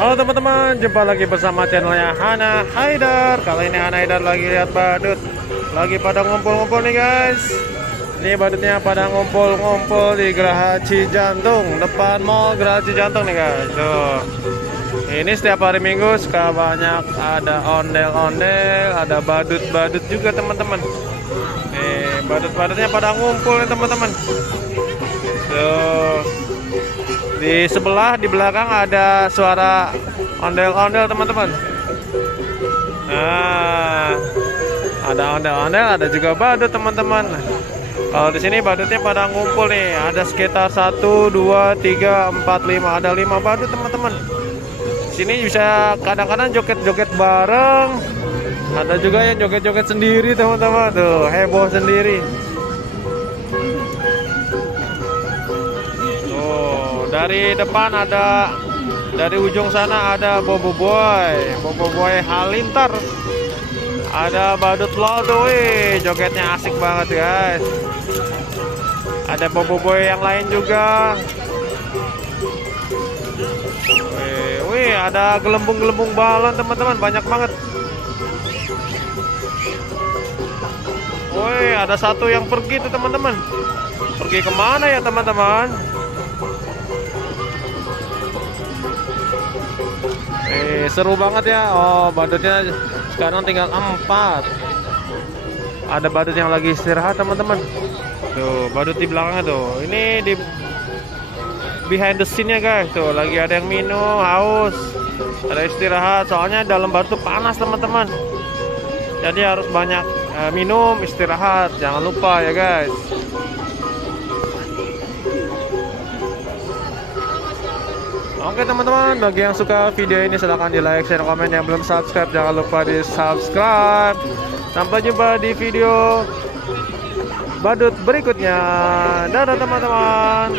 Halo teman-teman, jumpa lagi bersama channelnya Hana Haidar. Kali ini Hana Haidar lagi lihat badut, lagi pada ngumpul-ngumpul nih guys. Ini badutnya pada ngumpul-ngumpul di Geraha Cijantung, depan mall Geraha Cijantung nih guys. Tuh. Ini setiap hari Minggu suka banyak ada ondel-ondel, ada badut-badut juga teman-teman. Nih, badut-badutnya pada ngumpul nih teman-teman. Tuh. Di sebelah, di belakang ada suara ondel-ondel teman-teman. Nah, ada ondel-ondel, ada juga badut teman-teman. Kalau di sini badutnya pada ngumpul nih. Ada sekitar 1, 2, 3, 4, 5. Ada 5 badut teman-teman. Sini bisa kadang-kadang joget-joget bareng. Ada juga yang joget-joget sendiri teman-teman. Tuh, heboh sendiri. Dari depan ada, dari ujung sana ada Bobo Boy Halilintar, ada badut Lodo, jogetnya asik banget guys. Ada Bobo Boy yang lain juga. Wih, ada gelembung-gelembung balon teman-teman, banyak banget. Wih, ada satu yang pergi tuh teman-teman. Pergi kemana ya teman-teman? Seru banget ya. Oh, badutnya sekarang tinggal 4. Ada badut yang lagi istirahat teman-teman. Tuh, badut di belakangnya tuh. Ini di behind the scene-nya guys. Tuh, lagi ada yang minum, haus. Ada istirahat. Soalnya dalam badut panas teman-teman. Jadi harus banyak minum, istirahat. Jangan lupa ya guys. Oke teman-teman, bagi yang suka video ini silahkan di like, share, komen. Yang belum subscribe jangan lupa di subscribe. Sampai jumpa di video badut berikutnya. Dadah teman-teman.